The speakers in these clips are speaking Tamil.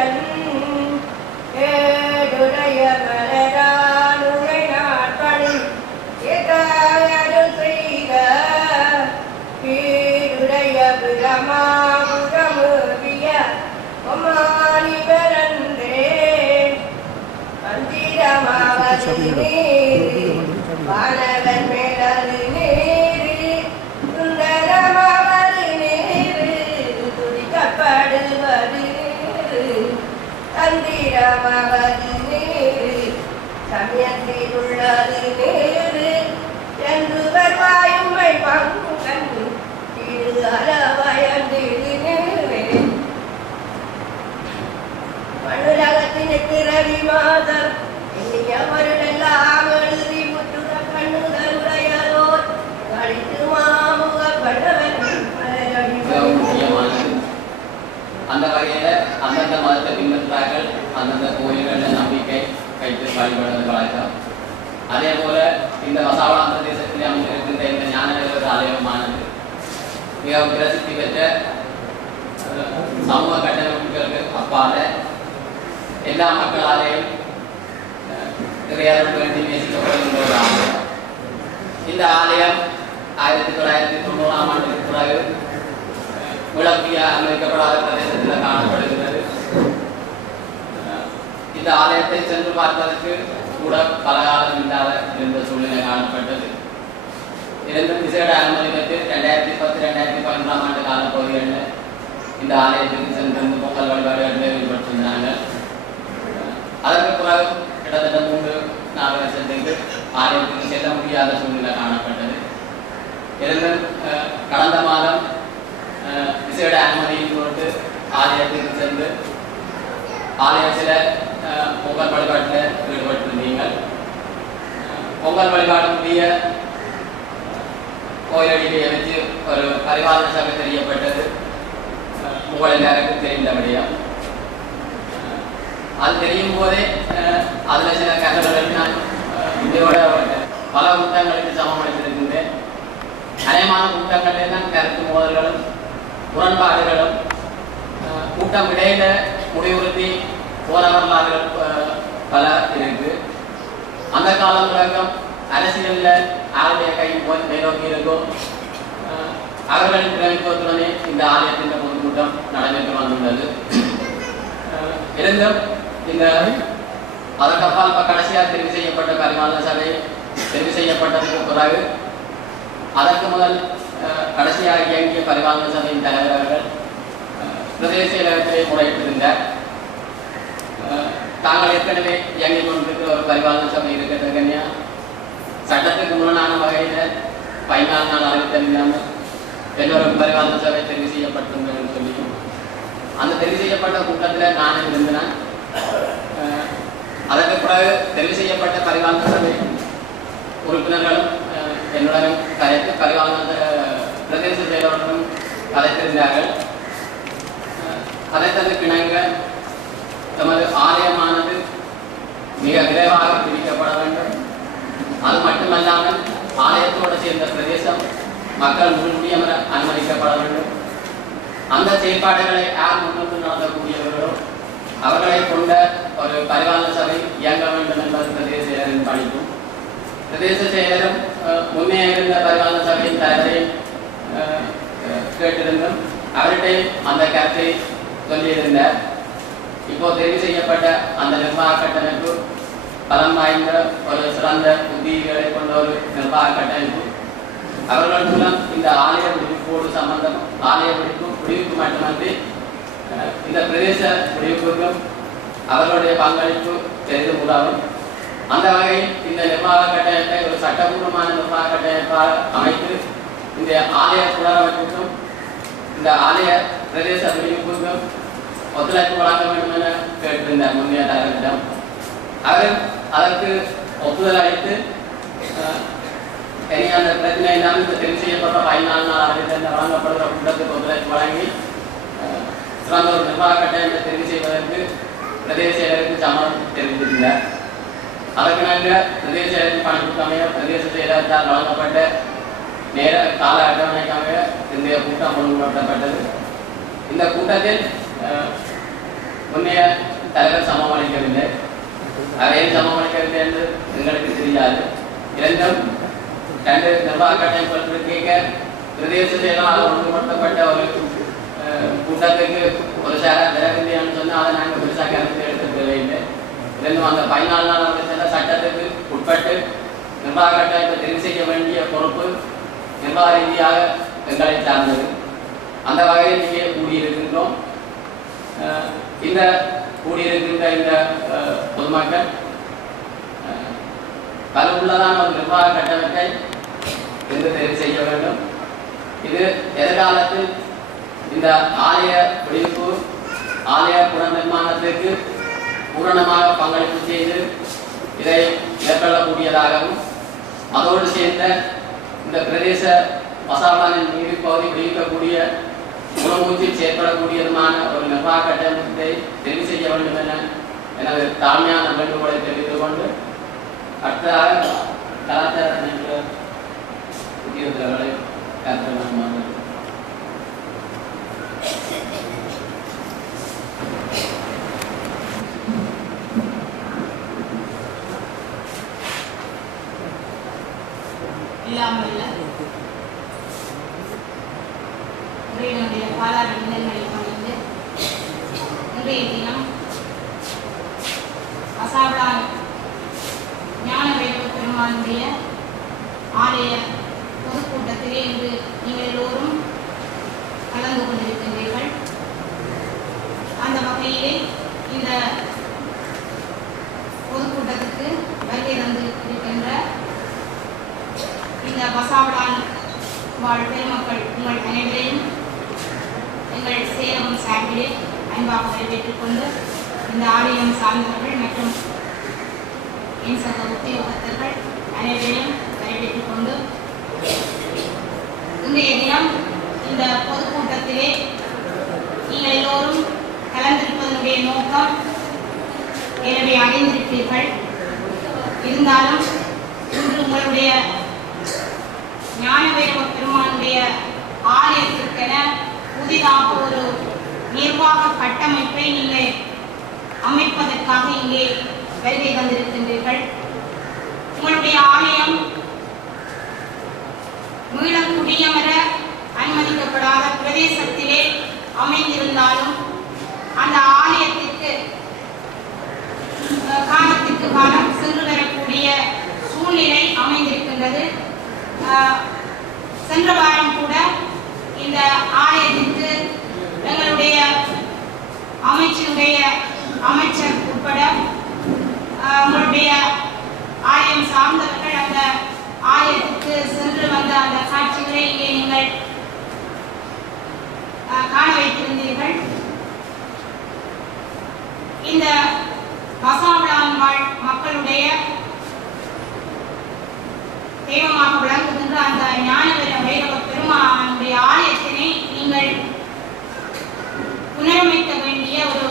Hallelujah. சமயத்தில் என்று வருவாயுமை பங்கன் இது அளவயந்திடு நேரு மண்ணுலகத்தின் பிறவி மாதம் எண்ணியவருடெல்லாம் எழுதி முற்றுக கண்ணுதல் உடையதோர் கழித்து மாமுகப்பட்டவன் அந்த வகையில அந்தந்த மதத்தை பின்பற்றார்கள் அந்தந்த கோயில்களில் நம்பிக்கை வைத்து வழிபடுவது வழக்கம். அதே போல இந்த வசாவளாந்த தேசத்தில் அமைந்திருக்கின்ற இந்த ஞானநிலைய ஆலயமானது. மிகவும் பிரசித்தி பெற்ற சமூக கட்டமைப்புகளுக்கு அப்பால எல்லா மக்களாலேயும் அஹ், இறையாளர் வேண்டி நேசிக்கப்படுகின்ற ஒரு ஆலயம். இந்த ஆலயம் ஆயிரத்தி தொள்ளாயிரத்தி தொண்ணூறாம் ஆண்டுக்கு பிறகு அஹ், விளக்கிய அனுமதிக்கப்படாத பிரதேசத்தில் காணப்படுகிறது. இந்த ஆலயத்தை சென்று பார்ப்பதற்கு கூட பலகாலம் இல்லாத இருந்த சூழ்நிலை காணப்பட்டது. இருந்தும் விசேட அனுமதி பெற்று ரெண்டாயிரத்தி பத்து ரெண்டாயிரத்தி பதினொன்றாம் ஆண்டு காலப்பகுதிகளில் இந்த ஆலயத்திற்கு சென்று பொங்கல் வழிபாடுகள் ஈடுபட்டிருந்தாங்க அதற்கு பிறகு கிட்டத்தட்ட மூன்று நாலு வருஷத்துக்கு ஆலயத்துக்கு செல்ல முடியாத சூழ்நிலை காணப்பட்டது. இருந்தும் கடந்த மாதம் விசேட அனுமதியின் பொருட்டு ஆலயத்திற்கு சென்று ஆலயத்தில் அஹ், பொங்கல் வழிபாட்டில் ஈடுபட்டிருந்தீங்கள் பொங்கல் வழிபாடு முடிய வச்சு ஒரு பரிவார சபை தெரியப்பட்டது. அஹ், உங்கள் எல்லாருக்கும் அது தெரியும் போதே அஹ், சில கதைகள் நான் இதோட பல கூட்டங்களுக்கு சமமளித்திருக்கின்றேன் அநேகமான கூட்டங்கள் எல்லாம் கருத்து மோதல்களும் முரண்பாடுகளும் அஹ், கூட்டம் இடையில முடிவுறுத்தி போற வரலாறுகள் பல இருக்கு. அந்த காலம் தொடக்கம் அரசியல்ல ஆலய கை நோக்கி இருக்கும். அவர்களின் பிரதித்துவத்துடனே இந்த ஆலயத்தின் பொதுக்கூட்டம் நடைபெற்று வந்துள்ளது. இருந்தும் இந்த அதற்கப்பால் கடைசியாக தெரிவு செய்யப்பட்ட பரிமாண சபை தெரிவு செய்யப்பட்டதுக்கு பிறகு அதற்கு முதல் கடைசியாக இயங்கிய பரிமாண சபையின் தலைவர் அவர்கள் பிரதேச இலகத்திலே முறையிட்டிருந்தார். தாங்கள் ஏற்கனவே இயங்கிக் கொண்டிருக்கிற ஒரு பரிபாலன சபை இருக்கிறது கன்யா. சட்டத்துக்கு முரணான வகையில் பதினாலு நாள் அறிவித்தல் இல்லாமல் எல்லோரும் பரிபாலன சபை தெரிவு செய்யப்பட்டிருந்ததுன்னு சொல்லியும் அந்த தெரிவு செய்யப்பட்ட கூட்டத்தில் நான் இருந்தேன் அதற்கு பிறகு தெரிவு செய்யப்பட்ட பரிபாலன சபை உறுப்பினர்களும் அஹ், என்னுடனும் கலைத்து பரிபாலன பிரதேச செயலருடனும் கலைத்திருந்தார்கள் அதை அதைத்தது கிணங்க தமது ஆலயமானது மிக விரைவாக பிரிக்கப்பட வேண்டும். அது மட்டுமல்லாமல் ஆலயத்தோடு சேர்ந்த பிரதேசம் மக்கள் முழுமையமர அனுமதிக்கப்பட வேண்டும். அந்த செயற்பாடுகளை யார் முன்னின்று நடத்தக்கூடியவர்களோ அவர்களை கொண்ட ஒரு பரிபாலன சபை இயங்க வேண்டும் என்பது பிரதேச செயலரின் பணிக்கும். பிரதேச செயலரும் முன்னே இருந்த பரிபாலன சபையின் தலைவரையும் கேட்டிருந்தும் அவர்கிட்ட அந்த கருத்தை சொல்லியிருந்தார். இப்போ தெரிவு செய்யப்பட்ட அந்த நிர்வாக கட்டமைப்பு பலம் வாய்ந்த ஒரு சிறந்த புத்திகளை கொண்ட ஒரு நிர்வாக கட்டமைப்பு. அவர்கள் மூலம் இந்த ஆலய விடுவிப்போடு சம்பந்தம் ஆலய விடுவிப்பு விடுவிப்பு மட்டுமன்றி இந்த பிரதேச விடுவிப்புக்கும் அவர்களுடைய பங்களிப்பு தெரிந்து உதவும் அந்த வகையில் இந்த நிர்வாக கட்டமைப்பை ஒரு சட்டபூர்வமான நிர்வாக கட்டமைப்பாக அமைத்து இந்த ஆலய புனரமைப்புக்கும் இந்த ஆலய பிரதேச விடுவிப்புக்கும் ஒத்துழைப்பு வழங்க வேண்டும் என கேட்டிருந்தார் முந்தைய தலைவரிடம் அவர் அதற்கு ஒப்புதல் அளித்து இனி அந்த பிரச்சனை இல்லாமல் இந்த தெரிவு செய்யப்பட்ட பதினாலு நாள் அறிவித்தல் வழங்கப்படுகிற கூட்டத்துக்கு ஒத்துழைப்பு வழங்கி சிறந்த ஒரு நிர்வாக கட்டமைப்பை தெரிவு செய்வதற்கு பிரதேச செயலருக்கு சம்மதம் தெரிவித்திருந்தார். அதற்கு நாங்கள் பிரதேச செயலரின் பணிப்புக்கமைய பிரதேச செயலகத்தால் வழங்கப்பட்ட நேர கால அட்டவணைக்காக இன்றைய கூட்டம் ஒழுங்குபடுத்தப்பட்டது. இந்த கூட்டத்தில் அஹ், முன்னைய தலைவர் சமம் அளிக்கவில்லை அவர் ஏன் சமம் என்று எங்களுக்கு தெரியாது. இரண்டும் ரெண்டு நிர்வாக கட்டமைப்புகள் கேட்க பிரதேச செயலாளர் ஒழுங்குபடுத்தப்பட்ட ஒரு அஹ், கூட்டத்துக்கு ஒரு சார விலகுதியான்னு சொன்னால் அதை நாங்கள் பெருசாக கருத்து எடுக்க இல்லை. இரண்டும் அந்த பதினாலு நாள் அமைச்சர் சட்டத்துக்கு உட்பட்டு நிர்வாக கட்டமைப்பை தெரிவு செய்ய வேண்டிய பொறுப்பு நிர்வாக ரீதியாக எங்களை சார்ந்தது. அந்த வகையில் இங்கே கூடியிருக்கின்றோம். இந்த கூடியிருக்கின்ற இந்த பொதுமக்கள் அஹ், பல உள்ளதான ஒரு நிர்வாக கட்டமைப்பை இருந்து தெரிவு செய்ய வேண்டும். இது எதிர்காலத்தில் இந்த ஆலய விடுவிப்பு ஆலய புனர்நிர்மாணத்திற்கு பூரணமாக பங்களிப்பு செய்து இதை மேற்கொள்ளக்கூடியதாகவும் அதோடு சேர்ந்த இந்த பிரதேச மசாலாவின் நீதி பகுதி விடுவிக்கக்கூடிய உணவூச்சில் செயற்படக்கூடியதுமான ஒரு நிர்வாக கட்டமைப்பை தெரிவு செய்ய வேண்டும் என எனது தாழ்மையான வேண்டுகோளை தெரிவித்துக் கொண்டு அடுத்ததாக கலாச்சார என்ற உத்தியோகத்தர்களை கருத்து இல்லாமல் இல்லை. இறைவனுடைய பாலாறு இல்லங்களை பணிந்து இன்றைய தினம் அசாவடான் ஞானவேத பெருமானுடைய ஆலய பொதுக்கூட்டத்திலே இன்று நீங்கள் எல்லோரும் கலந்து கொண்டிருக்கின்றீர்கள். அந்த வகையிலே இந்த பொதுக்கூட்டத்துக்கு வருகை தந்து இருக்கின்ற இந்த பசாவடான் வாழ் பெருமக்கள் உங்கள் அனைவரையும் எங்கள் சேலம் சார்பிலே அன்பாக வரவேற்றுக் இந்த ஆலயம் சார்ந்தவர்கள் மற்றும் என் சக உத்தியோகத்தர்கள் அனைவரையும் வரவேற்றுக் கொண்டு இன்றைய தினம் இந்த பொதுக்கூட்டத்திலே நீங்கள் எல்லோரும் கலந்திருப்பதனுடைய நோக்கம் எனவே அறிந்திருப்பீர்கள் இருந்தாலும் இன்று உங்களுடைய ஞானவேரவ பெருமானுடைய ஆலயத்திற்கென புதிதாக ஒரு நிர்வாக கட்டமைப்பை நீங்கள் அமைப்பதற்காக இங்கே வருகை வந்திருக்கின்றீர்கள் உங்களுடைய ஆலயம் மீள குடியமர அனுமதிக்கப்படாத பிரதேசத்திலே அமைந்திருந்தாலும் அந்த ஆலயத்திற்கு காலத்திற்கு காலம் சென்று வரக்கூடிய சூழ்நிலை அமைந்திருக்கின்றது. அஹ், சென்ற வாரம் கூட இந்த ஆலய அமைச்சருடைய அமைச்சர் உட்பட அஹ், உங்களுடைய ஆலயம் சார்ந்தவர்கள் அந்த ஆயத்துக்கு சென்று வந்த அந்த காட்சிகளை இங்கே நீங்கள் அஹ், காண வைத்திருந்தீர்கள் இந்த பசாவிளான் வாழ் மக்களுடைய தெய்வமாக விளங்குகின்ற அந்த ஞானவர வைரவ பெருமானுடைய ஆலயத்தினை நீங்கள் புனரமைக்க வேண்டிய ஒரு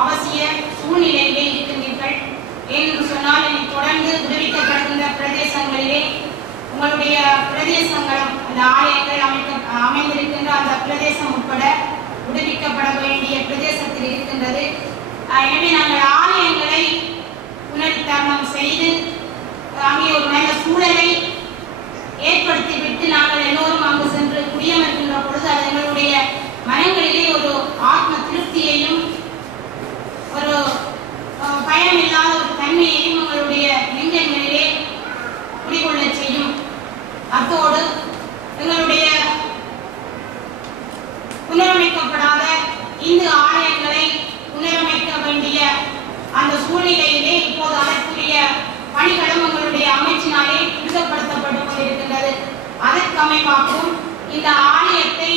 அவசிய சூழ்நிலையிலே இருக்கின்றீர்கள் ஏனென்று சொன்னால் இனி தொடர்ந்து விடுவிக்கப்படுகின்ற பிரதேசங்களிலே உங்களுடைய பிரதேசங்களும் அந்த ஆலயங்கள் அமைக்க அமைந்திருக்கின்ற அந்த பிரதேசம் உட்பட விடுவிக்கப்பட வேண்டிய பிரதேசத்தில் இருக்கின்றது. எனவே நாங்கள் ஆலயங்களை புனர்தரணம் செய்து புனரமைக்கப்படாத இந்து ஆலயங்களை புனரமைக்க வேண்டிய அந்த சூழ்நிலையிலே இப்போது அதற்குரிய பணிகளும் அமைச்சினாலே துரிதப்படுத்தப்பட்டு கொண்டிருக்கின்றது. அதற்கு அமைவாகவும் இந்த ஆலயத்தை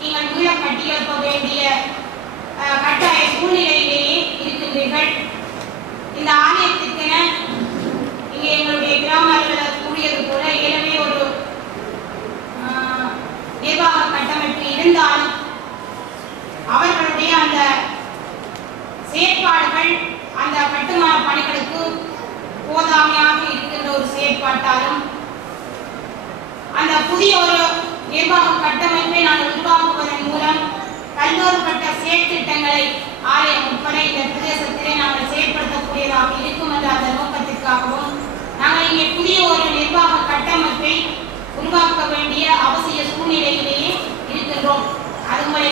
நீங்கள் மீள கட்டியெழுப்ப வேண்டிய கட்டாய சூழ்நிலையிலேயே இருக்கின்றீர்கள் இந்த ஆலயத்திற்கென இங்கே எங்களுடைய கிராம அலுவலர் கூறியது போல ஏற்கனவே ஒரு ஆஹ், நிர்வாக கட்டமைப்பு இருந்தாலும் அவர்களுடைய அந்த செயற்பாடுகள் அந்த கட்டுமான பணிகளுக்கு போதாமையாக இருக்கின்ற ஒரு செயற்பாட்டாலும் அந்த புதிய ஒரு நிர்வாக கட்டமைப்பை நாங்கள் உருவாக்குவதன் மூலம் கல்லூரப்பட்ட செயற்திட்டங்களை ஆலயம் உட்பட இந்த பிரதேசத்திலே நாங்கள் செயற்படுத்தக்கூடியதாக இருக்கும் என்ற அந்த நோக்கத்திற்காகவும் நாங்கள் இங்கே புதிய ஒரு நிர்வாக கட்டமைப்பை உருவாக்க வேண்டிய அவசிய சூழ்நிலையிலேயே இருக்கின்றோம்.